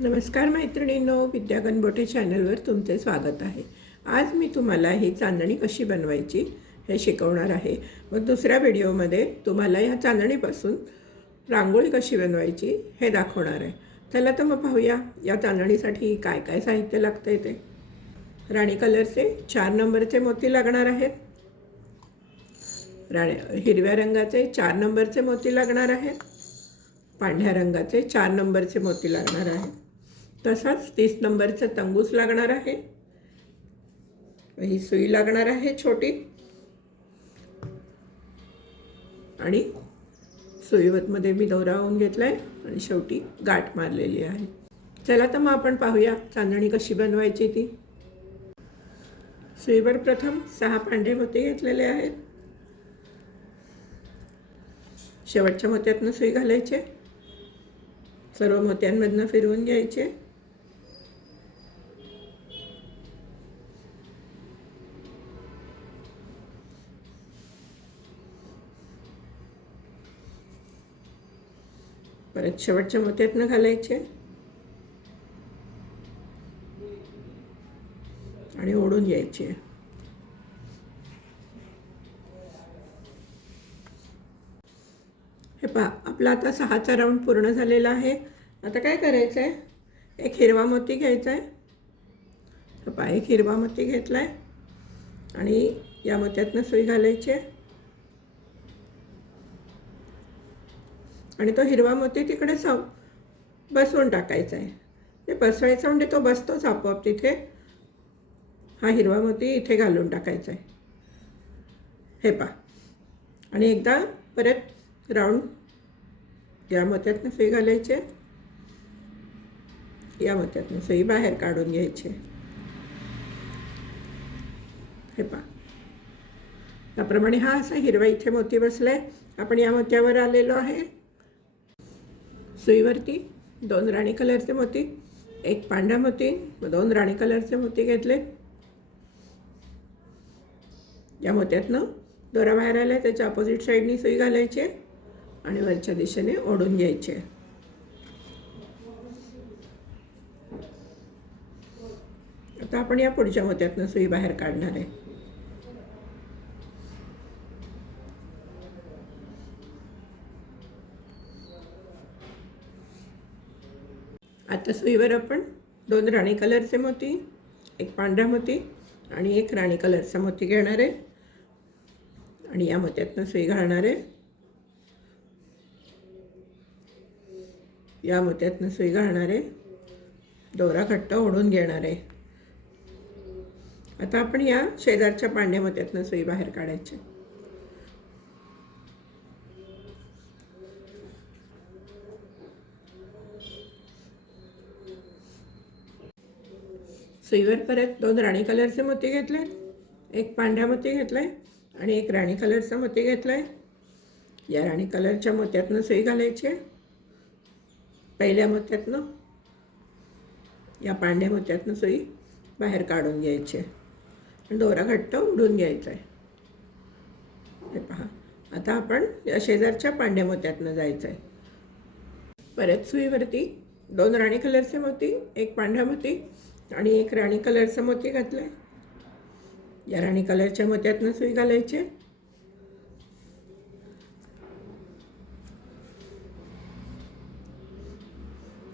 नमस्कार मैत्रिणींनो विद्या गणबोटे चॅनलवर तुमचे स्वागत आहे. आज मी तुम्हाला ही चांदणी कशी बनवायची हे शिकवणार आहे. मग दुसऱ्या व्हिडिओमध्ये तुम्हाला या चांदणीपासून रांगोळी कशी बनवायची हे दाखवणार आहे. चला तर मग पाहूया या चांदणीसाठी काय काय साहित्य लागतं आहे ते राणी कलरचे चार नंबरचे मोती लागणार आहेत. राणी हिरव्या रंगाचे चार नंबरचे मोती लागणार आहेत. पांढऱ्या रंगाचे चार नंबरचे मोती लागणार आहेत. तसाच तीस नंबरचं तंगूस लागणार आहे. ही सुई लागणार आहे छोटी. आणि सुईवतमध्ये मी दोरावून होऊन घेतला आहे आणि शेवटी गाठ मारलेली आहे. चला तर मग आपण पाहूया चांदणी कशी बनवायची ती. सुईवर प्रथम सहा पांढरे मोती घेतलेले आहेत. शेवटच्या मोत्यातनं सुई घालायचे. सर्व मोत्यांमधनं फिरवून घ्यायचे. परत शेवटच्या मोत्यातनं घालायचे. आणि ओढून घ्यायचे. हे पहा आपला आता सहाचा राऊंड पूर्ण झालेला आहे. आता काय करायचं आहे एक हिरवा मोती घ्यायचा आहे हा पहा एक हिरवा मोती घेतला आहे आणि या मोत्यातनं सुई घालायची आहे. आणि तो हिरवा मोती तिकडे स बसवून टाकायचा आहे. ते बसवायचा म्हणजे तो बसतोच आपोआप तिथे. हा हिरवा मोती इथे घालून टाकायचा आहे. हे पा आणि एकदा परत राऊंड या मोत्यातनं सुई घालायचे या मोत्यातनं सुई बाहेर काढून घ्यायची हे पा त्याप्रमाणे हा असा हिरवा इथे मोती बसला आहे आपण या मोत्यावर आलेलो आहे. सुईवरती दोन राणी कलरचे मोती एक पांढरा मोती दोन राणी कलरचे मोती घेतले. या मोत्यातनं दोरा बाहेर आला त्याच्या अपोजिट साईडनी सुई घालायची आणि वरच्या दिशेने ओढून घ्यायचे आता आपण या पुढच्या मोत्यातनं सुई बाहेर काढणार आहे. आता सुईवर आपण दोन राणी कलरचे मोती एक पांढरा मोती आणि एक राणी कलरचा मोती घेणार आहे. आणि या मोत्यातनं सुई घालणार आहे. या मोत्यातनं सुई घालणार आहे. दोरा घट्ट ओढून घेणार आहे. आता आपण या शेजारच्या पांढऱ्या मोत्यातनं सुई बाहेर काढायची. सुईवर परत दोन राणी कलरचे मोती घेतले एक पांढरा मोती घेतला आहे आणि एक राणी कलरचा मोती घेतला आहे या राणी कलरच्या मोत्यातनं सुई घालायची आहे. पहिल्या मोत्यातनं या पांढऱ्या मोत्यातनं सुई बाहेर काढून घ्यायची आहे. आणि दोरा घट्ट उडून घ्यायचा आहे. हे पहा आता आपण या शेजारच्या पांढऱ्या मोत्यातनं जायचं आहे. परत सुईवरती दोन राणी कलरचे मोती एक पांढरा मोती आणि एक राणी कलरचा मोती घातला आहे या राणी कलरच्या मोत्यातनं सुई घालायचे.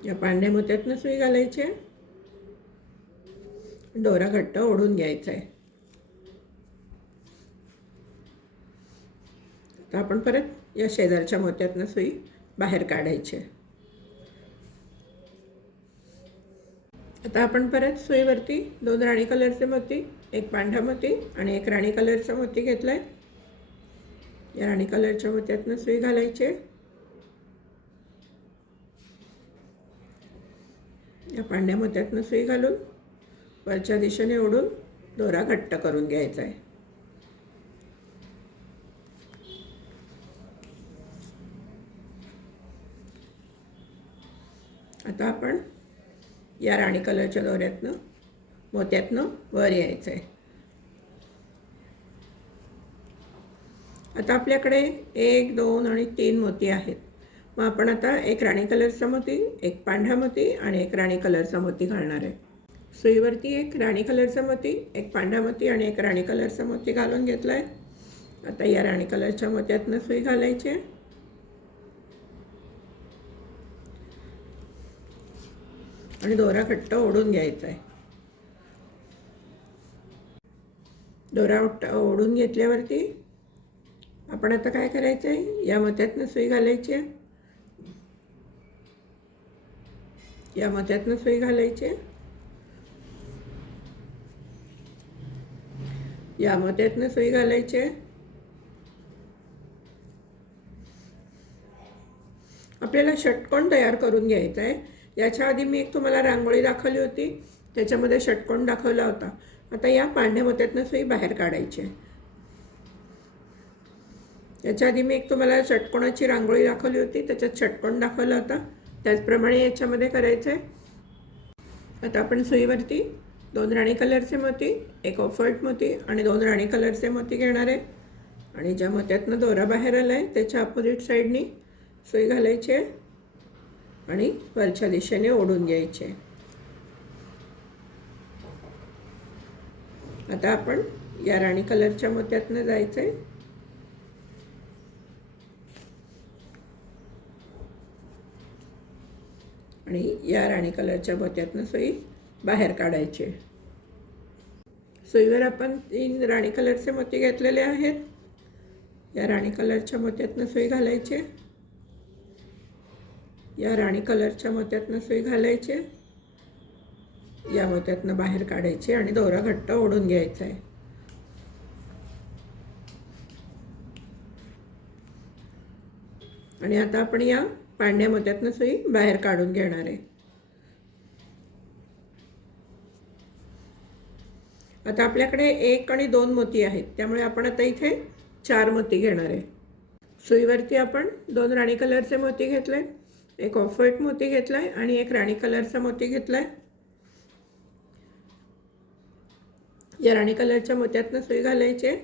या पांढऱ्या मोत्यातनं सुई घालायची. डोरा घट्ट ओढून घ्यायचा आहे आता आपण परत या शेजारच्या मोत्यातनं सुई बाहेर काढायची. आता आपण परत सुईवरती दोन राणी कलरचे मोती एक पांढरा मोती आणि एक राणी कलरचा मोती घेतला आहे या राणी कलरच्या मोत्यातनं सुई घालायची या पांढऱ्या मोत्यातनं सुई घालून वरच्या दिशेने ओढून दोरा घट्ट करून घ्यायचा आहे. आता आपण या राणी कलरच्या दोऱ्यातनं मोत्यातनं वर यायचं आहे आता आपल्याकडे एक दोन आणि तीन मोती आहेत. मग आपण आता एक राणी कलरचा मोती एक पांढरा मोती आणि एक राणी कलरचा मोती घालणार आहे. सुईवरती एक राणी कलरचा मोती एक पांढरा मोती आणि एक राणी कलरचा मोती घालून घेतला आहे आता या राणी कलरच्या मोत्यातनं सुई घालायची आहे. आणि दोरा घट्ट ओढून घ्यायचा आहे. दोरा ओट ओढून घेतल्यावरती आपण आता काय करायचं आहे? या मत्यातनं सुई घालायची आहे. या मत्यातनं सुई घालायची आहे. या मत्यातनं सुई घालायची आहे. आपल्याला षटकोण तयार करून घ्यायचा आहे. याच्या आधी मी एक तुम्हाला रांगोळी दाखवली होती. त्याच्यामध्ये षटकोण दाखवला होता. आता या पांढऱ्या मोत्यातनं सुई बाहेर काढायची आहे. याच्या आधी मी एक तुम्हाला षटकोणाची रांगोळी दाखवली होती. त्याच्यात षटकोण दाखवला होता. त्याचप्रमाणे याच्यामध्ये करायचं आहे आता आपण सुईवरती दोन राणी कलरचे मोती एक ऑफर्ट मोती आणि दोन राणी कलरचे मोती घेणार आहे. आणि ज्या मोत्यातनं दोरा बाहेर आला आहे त्याच्या अपोजिट साईडनी सुई घालायची आहे. आणि वरच्या दिशेने ओढून घ्यायचे. आता आपण या राणी कलरच्या मोत्यातनं जायचं आहे आणि या राणी कलरच्या मोत्यातनं सुई बाहेर काढायची. आहे सुईवर आपण तीन राणी कलरचे मोती घेतलेले आहेत. या राणी कलरच्या मोत्यातनं सुई घालायचे. आहे या राणी कलरच्या मोत्यातनं सुई घालायची या मोत्यातनं बाहेर काढायची आणि दोरा घट्ट ओढून घ्यायचा आहे. आणि आता आपण या पांढऱ्या मोत्यातनं सुई बाहेर काढून घेणार आहे. आता आपल्याकडे एक आणि दोन मोती आहेत त्यामुळे आपण आता इथे चार मोती घेणार आहे. सुईवरती आपण दोन राणी कलरचे मोती घेतले. एक ऑफ व्हाईट मोती घेतला आहे आणि एक राणी कलरचा मोती घेतला आहे या राणी कलरच्या मोत्यातनं सुई घालायची आहे.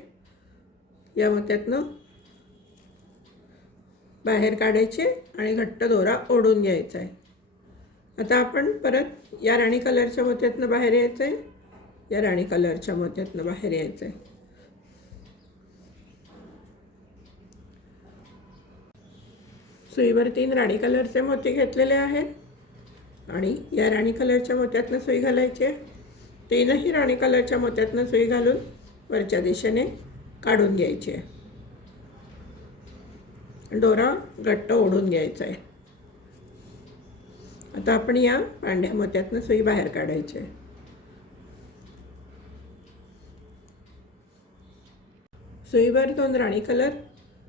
या मोत्यातनं बाहेर काढायचे आणि घट्ट दोरा ओढून घ्यायचा आहे. आता आपण परत या राणी कलरच्या मोत्यातनं बाहेर यायचं आहे या राणी कलरच्या मोत्यातनं बाहेर यायचं आहे सुईवर तीन राणी कलरचे मोती घेतलेले आहेत. आणि या राणी कलरच्या मोत्यातनं सुई घालायची आहे. तीनही राणी कलरच्या मोत्यातनं सुई घालून वरच्या दिशेने काढून घ्यायची आहे. दोरा घट्ट ओढून घ्यायचा आहे. आता आपण या पांढऱ्या मोत्यातनं सुई बाहेर काढायची आहे. सुईवर दोन राणी कलर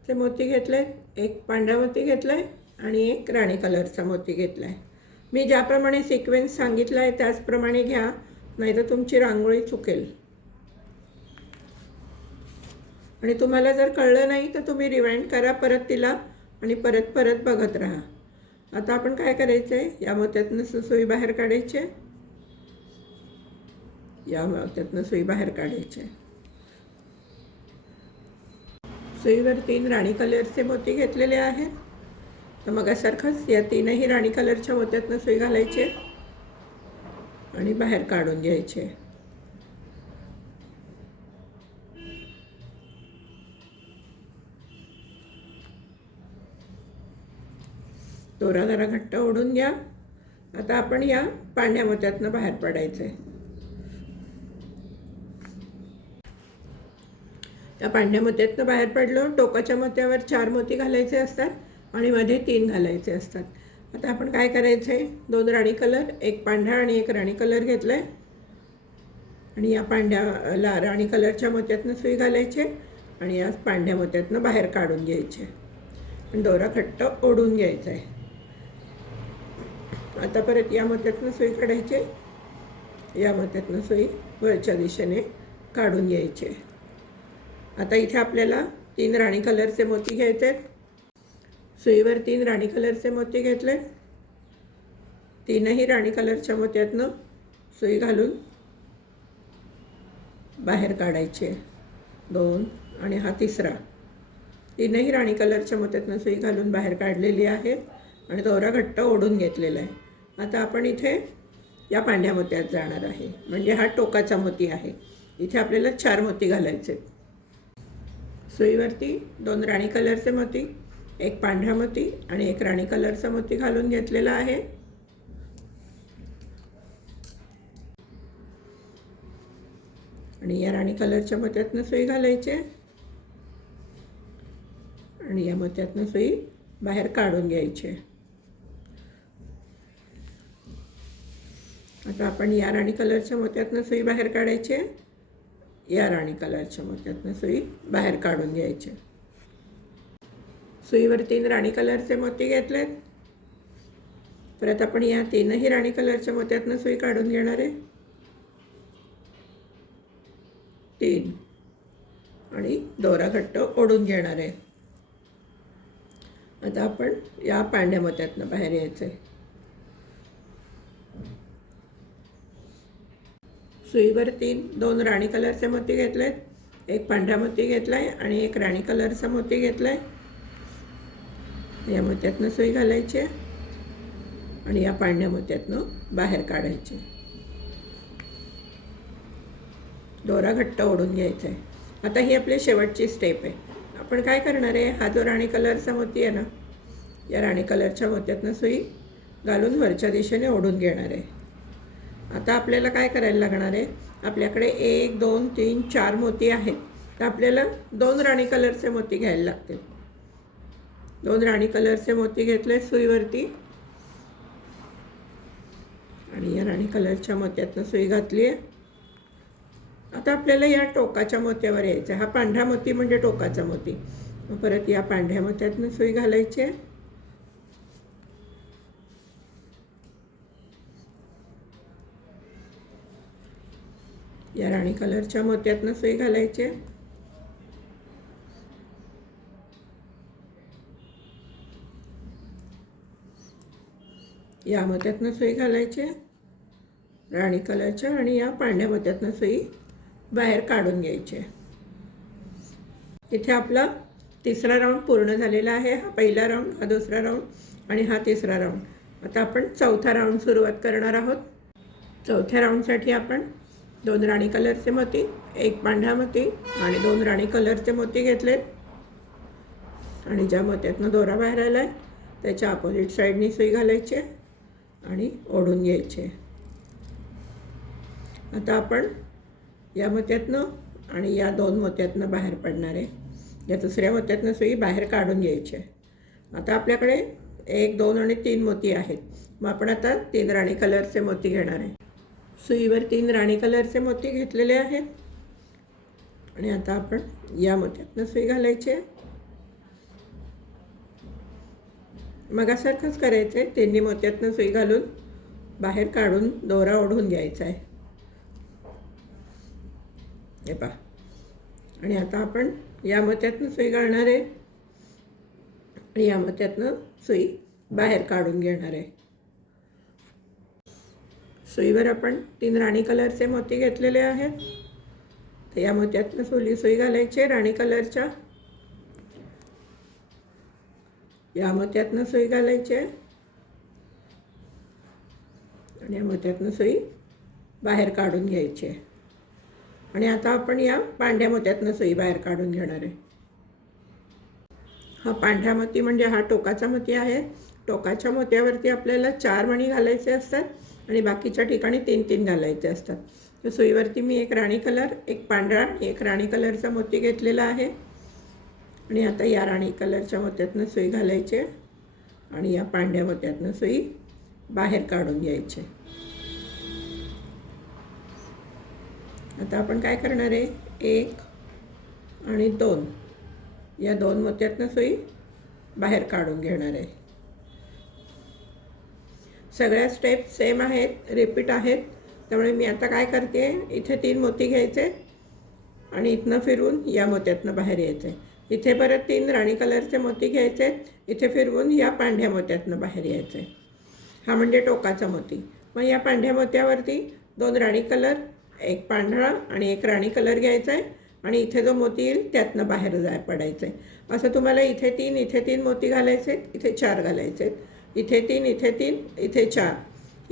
कलरचे मोती घेतले एक पांढरा मोती घेतला आहे आणि एक राणी कलरचा मोती घेतला आहे मी ज्याप्रमाणे सिक्वेन्स सांगितला आहे त्याचप्रमाणे घ्या नाहीतर तुमची रांगोळी चुकेल. आणि तुम्हाला जर कळलं नाही तर तुम्ही रिवाइंड करा परत तिला आणि परत परत बघत राहा. आता आपण काय करायचं आहे या मोत्यातनं सुई बाहेर काढायची या मोत्यातनं सुई बाहेर काढायची आहे सुईवर तीन राणी कलरचे मोती घेतलेले आहेत. तर मगासारखंच या तीनही राणी कलरच्या मोत्यातनं सुई घालायचे आणि बाहेर काढून घ्यायचे. दोरा जरा घट्ट ओढून घ्या. आता आपण या पांढऱ्या मोत्यातनं बाहेर पडायचं आहे त्या पांढऱ्या मोत्यातनं बाहेर पडलो टोकाच्या मोत्यावर चार मोती घालायचे असतात आणि मध्ये तीन घालायचे असतात. आता आपण काय करायचं आहे दोन राणी कलर एक पांढरा आणि एक राणी कलर घेतला आहे आणि या पांढ्याला राणी कलरच्या मोत्यातनं सुई घालायचे आणि या पांढऱ्या मोत्यातनं बाहेर काढून घ्यायचे. आणि दोरा खट्ट ओढून घ्यायचा आहे. आता परत या मोत्यातनं सुई काढायचे. या मोत्यातनं सुई वरच्या दिशेने काढून घ्यायचे. आता इथे आपल्याला तीन राणी कलरचे मोती घ्यायचे आहेत सुईवर तीन राणी कलरचे मोती घेतले तीनही राणी कलरच्या मोत्यातनं सुई घालून बाहेर काढायचे दोन आणि हा तिसरा. तीनही राणी कलरच्या मोत्यातनं सुई घालून बाहेर काढलेली आहे आणि दोरा घट्ट ओढून घेतलेला आहे. आता आपण इथे या पांढ्या मोत्यात जाणार आहे. म्हणजे हा टोकाचा मोती आहे. इथे आपल्याला चार मोती घालायचे आहेत सुईवरती दोन राणी कलरचे मोती एक पांढरा मोती आणि एक राणी कलरचा मोती घालून घेतलेला आहे. आणि या राणी कलरच्या मोत्यातनं सुई घालायचे. आणि या मोत्यातनं सुई बाहेर काढून घ्यायचे. आता आपण या राणी कलरच्या मोत्यातनं सुई बाहेर काढायचे. या राणी कलरच्या मोत्यातनं सुई बाहेर काढून घ्यायचे. सुईवर तीन राणी कलरचे मोती घेतलेत. परत आपण या तीनही राणी कलरच्या मोत्यातनं सुई काढून घेणार आहे. तीन. आणि दोरा घट्ट ओढून घेणार आहे. आता आपण या पांढ्या मोत्यातनं बाहेर यायचं आहे सुईवर तीन दोन राणी कलरचे मोती घेतले आहेत एक पांढरा मोती घेतला आहे आणि एक राणी कलरचा मोती घेतला आहे या मोत्यातनं सुई घालायची आणि या पांढऱ्या मोत्यातनं बाहेर काढायचे. दोरा घट्ट ओढून घ्यायचा आहे आता ही आपली शेवटची स्टेप आहे. आपण काय करणार आहे? हा जो राणी कलरचा मोती आहे ना या राणी कलरच्या मोत्यातनं सुई घालून वरच्या दिशेने ओढून घेणार आहे. आता आपल्याला काय करायला लागणार आहे? आपल्याकडे एक दोन तीन चार मोती आहेत. तर आपल्याला दोन राणी कलरचे मोती घ्यायला लागतील. दोन राणी कलरचे मोती घेतले सुईवरती. आणि या राणी कलरच्या मोत्यातनं सुई घातली आहे. आता आपल्याला या टोकाच्या मोत्यावर यायचं आहे. हा पांढरा मोती म्हणजे टोकाचा मोती. परत या पांढऱ्या मोत्यातनं सुई घालायची आहे. या राणी कलरच्या मोत्यातनं सुई घालायची आहे. या मोत्यातनं सुई घालायचे राणी कलरच्या आणि या पांढऱ्या मोत्यातनं सुई बाहेर काढून घ्यायचे इथे आपला तिसरा राऊंड पूर्ण झालेला आहे. हा पहिला राऊंड हा दुसरा राऊंड आणि हा तिसरा राऊंड. आता आपण चौथा राऊंड सुरुवात करणार आहोत. चौथ्या राऊंडसाठी आपण दोन राणी कलरचे मोती एक पांढरा मोती आणि दोन राणी कलरचे मोती घेतलेत आणि ज्या मोत्यातनं दोरा बाहेर आला आहे त्याच्या अपोजिट साईडनी सुई घालायची आहे आणि ओढून घ्यायचे. आता आपण या मोत्यातनं आणि या दोन मोत्यातनं बाहेर पडणार आहे. या दुसऱ्या मोत्यातनं सुई बाहेर काढून घ्यायची. आता आपल्याकडे एक दोन आणि तीन मोती आहेत. मग आपण आता तीन राणी कलरचे मोती घेणार आहे. सुईवर तीन राणी कलरचे मोती घेतलेले आहेत. आणि आता आपण या मोत्यातनं सुई घालायची आहे. मगासारखंच करायचं आहे तिन्ही मोत्यातनं सुई घालून बाहेर काढून दोरा ओढून घ्यायचा आहे. हे पहा. आणि आता आपण या मोत्यातनं सुई घालणार आहे. आणि या मोत्यातनं सुई बाहेर काढून घेणार आहे. सुईवर आपण तीन राणी कलरचे मोती घेतलेले आहेत. तर या मोत्यातनं सोली सुई घालायची राणी कलरच्या. या मोत्यातनं सुई घालायची आहे. आणि या मोत्यातनं सुई बाहेर काढून घ्यायची आहे. आणि आता आपण या पांढऱ्या मोत्यातनं सुई बाहेर काढून घेणार आहे. हा पांढऱ्या मोती म्हणजे हा टोकाचा मोती आहे. टोकाच्या मोत्यावरती आपल्याला चार मणी घालायचे असतात. आणि बाकीच्या ठिकाणी तीन तीन घालायचे असतात. तर सुईवरती मी एक राणी कलर एक पांढरा आणि एक राणी कलरचा मोती घेतलेला आहे. आणि आता या राणी कलरच्या मोत्यातनं सुई घालायचे आणि या पांढऱ्या मोत्यातनं सुई बाहेर काढून घ्यायचे. आता आपण काय करणार आहे? एक आणि दोन. या दोन मोत्यातनं सुई बाहेर काढून घेणार आहे. सगळ्या स्टेप सेम आहेत रिपीट आहेत. त्यामुळे मी आता काय करते इथे तीन मोती घ्यायचे आणि इथनं फिरून या मोत्यातनं बाहेर यायचे. इथे परत तीन राणी कलरचे मोती घ्यायचे इथे फिरवून या पांढऱ्या मोत्यातनं बाहेर यायचे. हा म्हणजे टोकाचा मोती. मग या पांढऱ्या मोत्यावरती दोन राणी कलर एक पांढरा आणि एक राणी कलर घ्यायचा आहे आणि इथे जो मोती येईल त्यातनं बाहेर जाय पडायचं. आहे असं तुम्हाला इथे तीन इथे तीन मोती घालायचे आहेत इथे चार घालायचे आहेत इथे तीन इथे तीन इथे चार.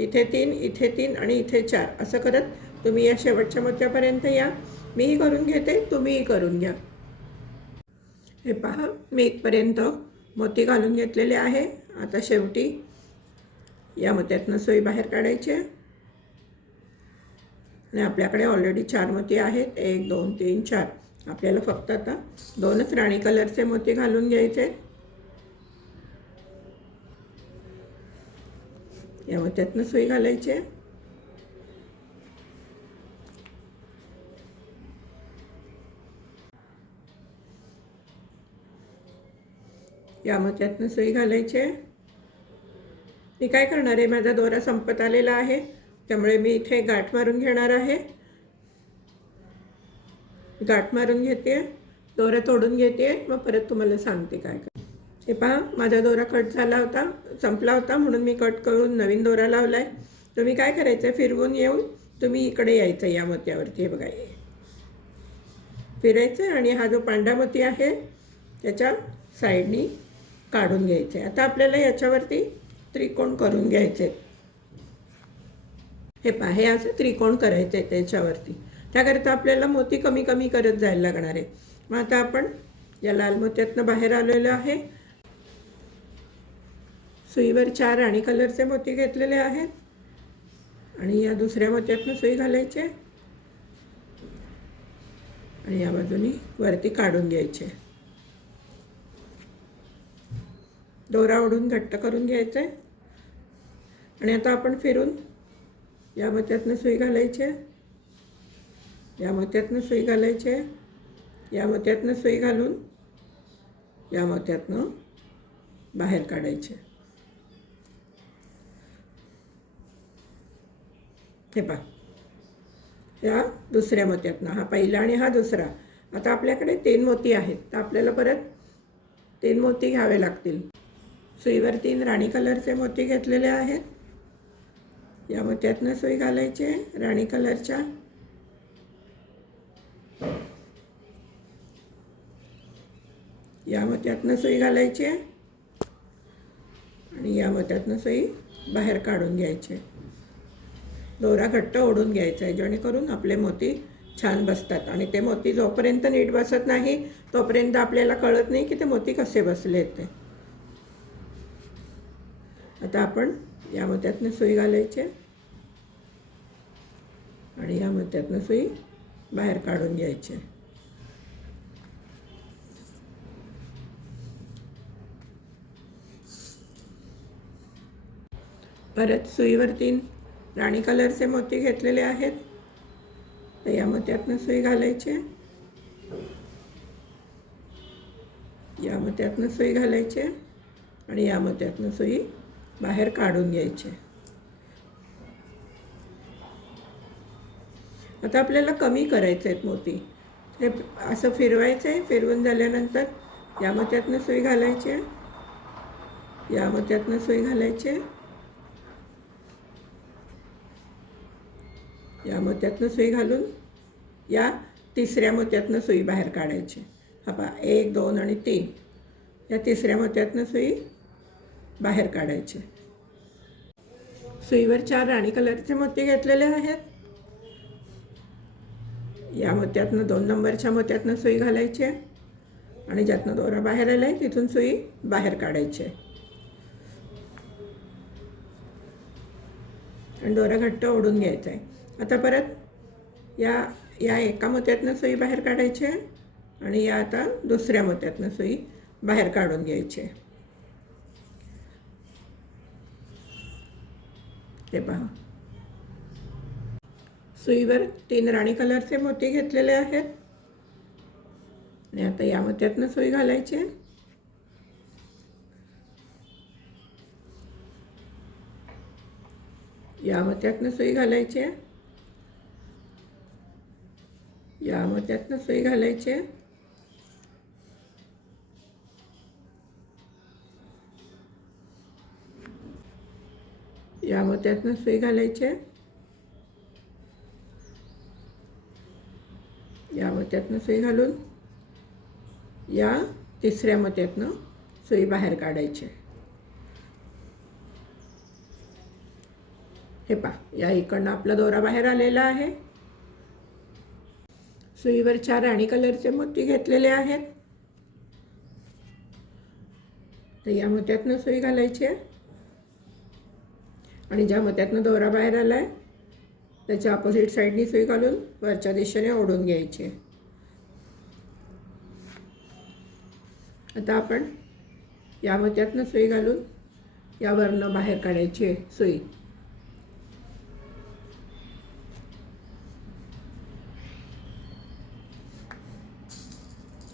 इथे तीन इथे तीन आणि इथे चार. असं करत तुम्ही या शेवटच्या मोत्यापर्यंत या. मीही करून घेते तुम्हीही करून घ्या. हे पहा मी इथपर्यंत मोती घालून घेतलेले आहे. आता शेवटी या मोत्यातनं सोयी बाहेर काढायची आहे. आणि आपल्याकडे ऑलरेडी चार मोती आहेत. एक दोन तीन चार. आपल्याला फक्त आता दोनच राणी कलरचे मोती घालून घ्यायचे या त्यातनं सोयी घालायची आहे. या त्यातनं सुई घालायची आहे. मी काय करणार आहे माझा दोरा संपत आलेला आहे त्यामुळे मी इथे गाठ मारून घेणार आहे गाठ मारून घेते दोरा तोडून घेते मग परत तुम्हाला सांगते काय काय हे पहा माझा दोरा कट झाला होता संपला होता म्हणून मी कट करून नवीन दोरा लावला आहे तुम्ही काय करायचं फिरवून येऊन तुम्ही इकडे यायचं या मोत्यावरती हे बघा. फिरायचं आणि हा जो पांढरा मोती आहे त्याच्या साईडनी काढून घ्यायचे आता आपल्याला याच्यावरती त्रिकोण करून घ्यायचे हे पहा हे असं त्रिकोण करायचे त्याच्यावरती. त्याकरिता आपल्याला मोती कमी कमी करत जायला लागणार आहे. मग आता आपण या लाल मोत्यातनं बाहेर आलेलो आहे. सुईवर चार राणी कलरचे मोती घेतलेले आहेत. आणि या दुसऱ्या मोत्यातनं सुई घालायचे. आणि या बाजूनी वरती काढून घ्यायचे. दोरा ओढून घट्ट करून घ्यायचे. आणि आता आपण फिरून या मोत्यातनं सुई घालायचे. या मोत्यातनं सुई घालायचे. या मोत्यातनं सुई घालून या मोत्यातनं बाहेर काढायचे. हे पहा. या दुसऱ्या मोत्यातनं हा पहिला आणि हा दुसरा. आता आपल्याकडे तीन मोती आहेत. तर आपल्याला परत तीन मोती घ्यावे लागतील. सुईवर तीन राणी कलरचे मोती घेतलेले आहेत. या मोत्यातनं सुई घालायचे राणी कलरच्या. या मोत्यातनं सुई घालायची आणि या मोत्यातनं सुई बाहेर काढून घ्यायचे दोरा घट्ट ओढून घ्यायचा आहे. जेणेकरून आपले मोती छान बसतात. आणि ते मोती जोपर्यंत नीट बसत नाही तोपर्यंत आपल्याला कळत नाही की ते मोती कसे बसले ते. आता आपण या मोत्यातनं सुई घालायचे आणि या मोत्यातनं सुई बाहेर काढून घ्यायचे परत सुईवर तीन राणी कलरचे मोती घेतलेले आहेत. तर या मोत्यातनं सुई घालायचे. या मोत्यातनं सुई घालायचे आणि या मोत्यातनं सुई बाहेर काढून घ्यायचे. आता आपल्याला कमी करायचे आहेत मोती. हे असं फिरवायचं आहे फिरवून झाल्यानंतर या मोत्यातनं सुई घालायचे. या मोत्यातनं सुई घालायचे. या मोत्यातनं सुई घालून या तिसऱ्या मोत्यातनं सुई बाहेर काढायची. हा पा एक दोन आणि तीन. या तिसऱ्या मोत्यातनं सुई बाहेर काढायची. सुईवर चार राणी कलरचे मोती घेतलेले आहेत. या मोत्यातनं दोन नंबरच्या मोत्यातनं सुई घालायची. आणि ज्यातनं दोरा बाहेर आला आहे तिथून सुई बाहेर काढायची. आहे आणि दोरा घट्ट ओढून घ्यायचा आहे. आता परत या या एका मोत्यातनं सुई बाहेर काढायची आणि या आता दुसऱ्या मोत्यातनं सुई बाहेर काढून घ्यायची आहे. ते पहा. सुईवर तीन राणी कलरचे मोती घेतलेले आहेत. आणि आता या मोत्यातनं सुई घालायची आहे. या मत्यातनं सुई घालायची या मत्यातनं सुई घालायची या मत्यातनं सुई घालायची या मत्यातनं सुई घालून या तिसऱ्या मत्यातनं सुई बाहेर काढायची हे पा या इकडनं आपला दोरा बाहेर आलेला आहे. सुईवर चार राणी कलरचे मोती घेतलेले आहेत. तर या मोत्यातनं सुई घालायची आहे. आणि ज्या मोत्यातनं दोरा बाहेर आला आहे त्याच्या अपोजिट साईडनी सुई घालून वरच्या दिशेने ओढून घ्यायची आहे. आता आपण या मोत्यातनं सुई घालून यावरनं बाहेर काढायची आहे सुई.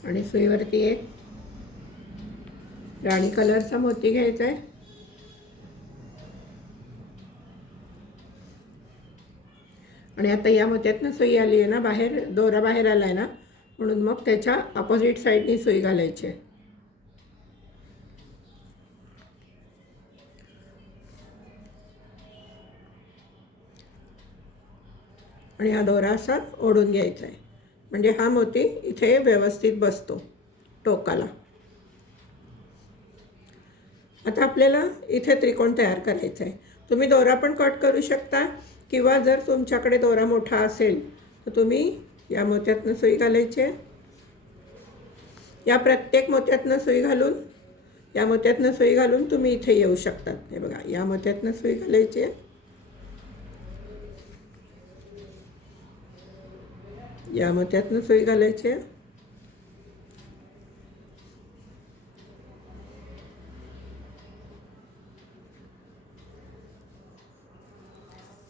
आणि सुईवरती एक राणी कलरचा मोती घ्यायचा आहे आणि आता या मोत्यातनं सुई आली आहे ना बाहेर दोरा बाहेर आला आहे ना म्हणून मग त्याच्या अपोजिट साईडनी सुई घालायची आहे. आणि हा दोरा असा ओढून घ्यायचा आहे म्हणजे हा मोती इथे व्यवस्थित बसतो टोकाला. आता आपल्याला इथे त्रिकोण तयार करायचा आहे तुम्ही दोरा पण कट करू शकता किंवा जर तुमच्याकडे दोरा मोठा असेल तर तुम्ही या मोत्यातनं सुई घालायची. आहे या प्रत्येक मोत्यातनं सुई घालून या मोत्यातनं सुई घालून तुम्ही इथे येऊ शकतात. हे बघा या मोत्यातनं सुई घालायची. आहे या मोत्यातनं सुई घालायची आहे.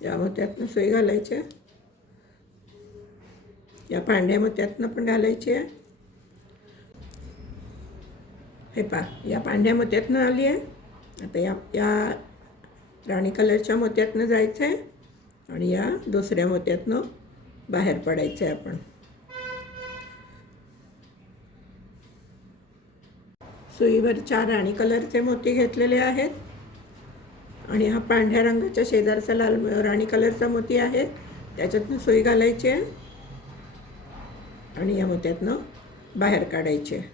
या मोत्यातनं सुई घालायची आहे. या पांढऱ्या मोत्यातनं पण घालायची आहे. हे पा या पांढऱ्या मोत्यातनं आली आहे. आता या या राणी कलरच्या मोत्यातनं जायचं आहे आणि या दुसऱ्या मोत्यातनं बाहेर पडायचं आहे आपण. सुईवर चार राणी कलरचे मोती घेतलेले आहेत. आणि हा पांढऱ्या रंगाच्या शेजारचा लाल राणी कलरचा मोती आहे. त्याच्यातनं सुई घालायची आहे. आणि या मोत्यातनं बाहेर काढायची आहे.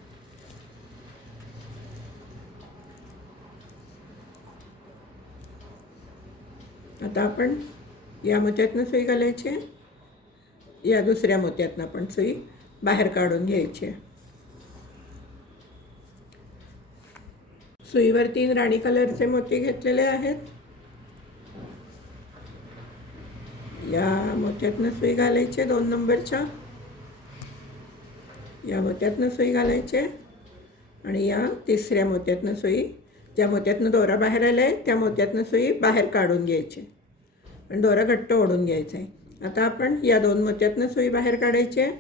आता आपण या मोत्यातनं सुई घालायची आहे. या दुसऱ्या मोत्यातनं पण सुई बाहेर काढून घ्यायची आहे. सुईवर तीन राणी कलरचे मोती घेतलेले आहेत. या मोत्यातनं सुई घालायचे दोन नंबरच्या. या मोत्यातनं सुई घालायचे आणि या तिसऱ्या मोत्यातनं सुई. ज्या मोत्यातनं दोरा बाहेर आला आहे त्या मोत्यातनं सुई बाहेर काढून घ्यायची. आणि दोरा घट्ट ओढून घ्यायचा आहे. आता आपण या दोन मोत्यातनं सुई बाहेर काढायची आहे.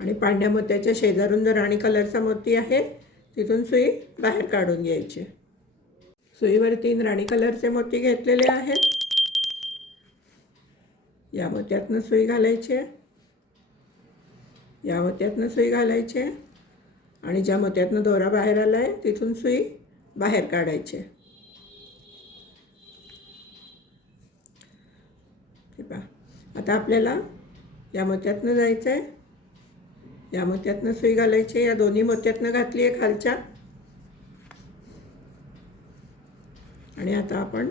आणि पांढऱ्या मोत्याच्या शेजारून जो राणी कलरचा मोती आहे तिथून सुई बाहेर काढून घ्यायची. सुईवर तीन राणी कलरचे मोती घेतलेले आहेत. या मोत्यातनं सुई घालायची या मोत्यातनं सुई घालायची आणि ज्या मोत्यातनं दोरा बाहेर आला आहे तिथून सुई बाहेर काढायची आहे ठीक आहे आता आपल्याला या मोत्यातनं जायचं आहे या मोत्यातनं सुई घालायची या दोन्ही मोत्यातनं घातली आहे खालच्या. आणि आता आपण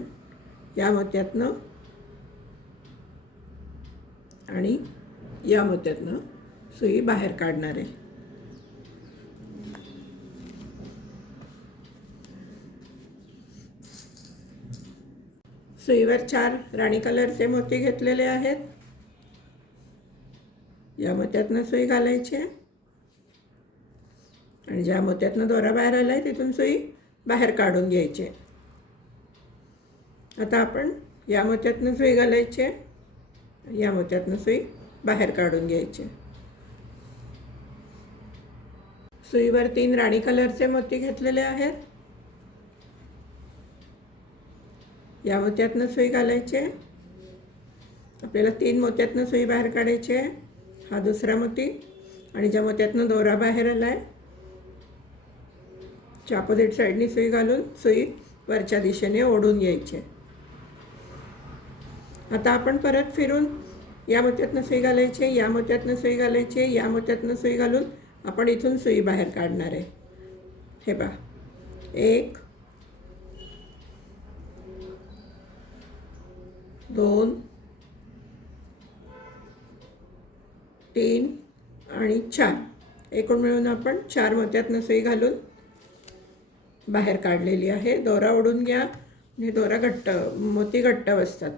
या मोत्यातनं आणि या मोत्यातनं सुई बाहेर काढणार आहे. सुईवर चार राणी कलरचे मोती घेतलेले आहेत. या मोत्यातनं सुई घालायची आहे. आणि ज्या मोत्यातनं दोरा बाहेर आला आहे तिथून सुई बाहेर काढून घ्यायची आहे. आता आपण या मोत्यातनं सुई घालायची आहे. या मोत्यातनं सुई बाहेर काढून घ्यायची सुईवर तीन राणी कलरचे मोती घेतलेले आहेत. या मोत्यातनं सुई घालायची आहे. आपल्याला तीन मोत्यातनं सुई बाहेर काढायची आहे. हा दुसरा मोती. आणि ज्या मोत्यातनं दोरा बाहेर आला आहे च्या अपोजिट साईडनी सुई घालून सुई वरच्या दिशेने ओढून घ्यायची. आहे आता आपण परत फिरून या मोत्यातनं सुई घालायची या मोत्यातनं सुई घालायची या मोत्यातनं सुई घालून आपण इथून सुई बाहेर काढणार आहे. हे पहा. एक दोन तीन आणि चार. एकूण मिळून आपण चार मोत्यातनं सुई घालून बाहेर काढलेली आहे. दोरा ओढून घ्या. आणि दोरा घट्ट मोती घट्ट बसतात.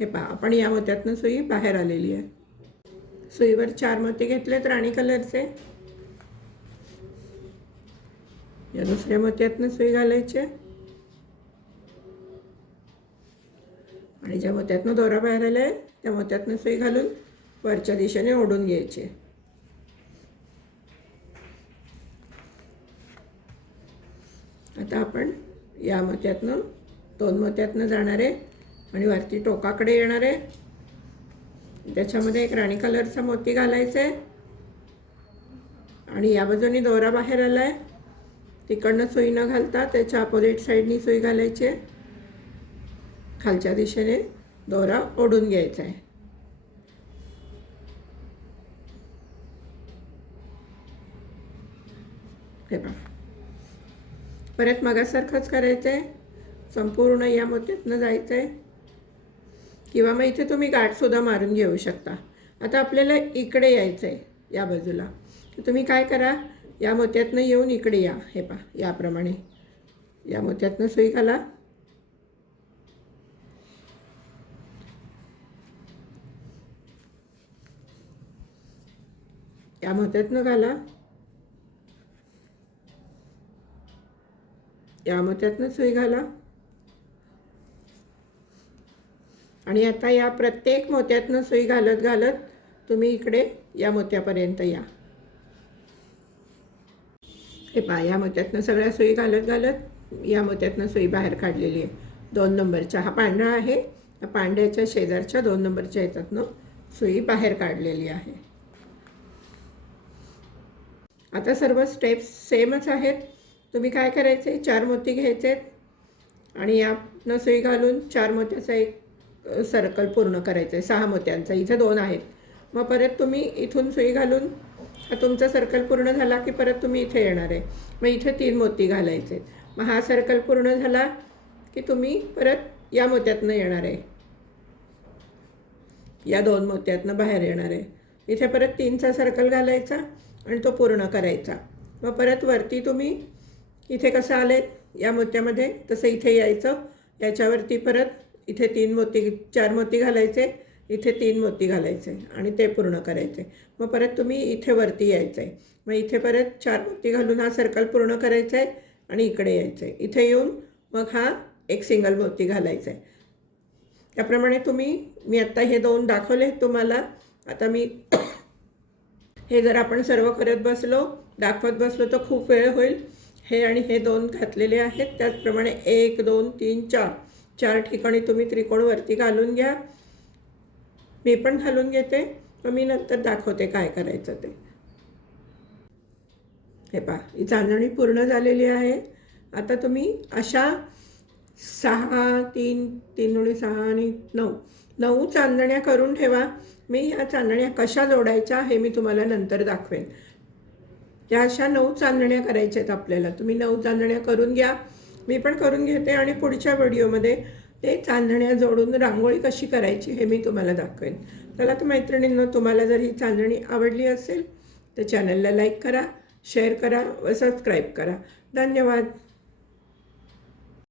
हे पहा आपण या मोत्यातनं सुई बाहेर आलेली आहे. सुईवर चार मोती घेतलेत राणी कलरचे. या दुसऱ्या मोत्यातनं सुई घालायचे. आणि ज्या मोत्यातनं दोरा बाहेर आला आहे त्या मोत्यातनं सुई घालून वरच्या दिशेने ओढून घ्यायचे. आता आपण या मत्यातनं दोन मत्यातनं जाणार आहे आणि वरती टोकाकडे येणार. आहे त्याच्यामध्ये एक राणी कलरचा मोती घालायचा. आहे आणि या बाजूनी दोरा बाहेर आला आहे तिकडनं सुई न घालता त्याच्या अपोजिट साईडनी सुई घालायची. आहे खालच्या दिशेने दोरा ओढून घ्यायचा आहे. हे पहा परत मगासारखंच करायचं आहे संपूर्ण या मोत्यातनं जायचं आहे किंवा मग इथे तुम्ही गाठसुद्धा मारून घेऊ शकता. आता आपल्याला इकडे यायचं आहे या बाजूला. तुम्ही काय करा या मोत्यातनं येऊन इकडे या. हे पहा याप्रमाणे. या मोत्यातनं सुई घाला. या मोत्यातनं घाला. या मोत्यातनं सुई घाला. आणि आता या प्रत्येक मोत्यातनं सुई घालत घालत तुम्ही इकडे या मोत्यापर्यंत या. हे पहा या मोत्यातनं सगळ्या सुई घालत घालत या मोत्यातनं सुई बाहेर काढलेली आहे. दोन नंबरच्या हा पांढरा आहे. या पांढऱ्याच्या शेजारच्या दोन नंबरच्या याच्यातनं सुई बाहेर काढलेली आहे. आता सर्व स्टेप्स सेमच आहेत. तुम्ही काय करायचे? चार मोती घ्यायचे आणि यातनं सुई घालून चार मोत्याचा एक सर्कल पूर्ण करायचं. आहे सहा मोत्यांचा. इथे दोन आहेत. मग परत तुम्ही इथून सुई घालून तुमचा सर्कल पूर्ण झाला की परत तुम्ही इथे येणार आहे. मग इथे तीन मोती घालायचे. मग हा सर्कल पूर्ण झाला की तुम्ही परत या मोत्यातनं येणार आहे. या दोन मोत्यातनं बाहेर येणार आहे. इथे परत तीनचा सर्कल घालायचा आणि तो पूर्ण करायचा. मग परत वरती तुम्ही इथे कसं आले या मोत्यामध्ये तसं इथे यायचं. याच्यावरती परत इथे तीन मोती चार मोती घालायचे. इथे तीन मोती घालायचे आणि ते पूर्ण करायचे. मग परत तुम्ही इथे वरती यायचं आहे मग इथे परत चार मोती घालून हा सर्कल पूर्ण करायचा आहे आणि इकडे यायचं आहे इथे येऊन मग हा एक सिंगल मोती घालायचा आहे त्याप्रमाणे तुम्ही मी आत्ता हे दोन दाखवले तुम्हाला. आता मी हे जर आपण सर्व करत बसलो दाखवत बसलो तर खूप वेळ होईल. हे आणि हे दोन घातलेले आहेत. त्याचप्रमाणे एक दोन तीन चार. चार ठिकाणी तुम्ही त्रिकोणवरती घालून घ्या. मी पण घालून घेते. मग मी नंतर दाखवते काय करायचं ते. हे पहा ही चांदणी पूर्ण झालेली आहे. आता तुम्ही अशा सहा तीन तीन उडी सहा आणि नऊ. नऊ चांदण्या करून ठेवा. मी ह्या चांदण्या कशा जोडायच्या हे मी तुम्हाला नंतर दाखवेन. या अशा नऊ चांदण्या करायच्या आहेत आपल्याला तुम्ही नऊ चांदण्या करून घ्या. मी पण करून घेते आणि पुढच्या व्हिडिओमध्ये ते चांदण्या जोडून रांगोळी कशी करायची हे मी तुम्हाला दाखवेन. चला तर मैत्रिणींनो तुम्हाला जर ही चांदणी आवडली असेल तर चॅनलला लाईक करा शेअर करा व सबस्क्राईब करा. धन्यवाद.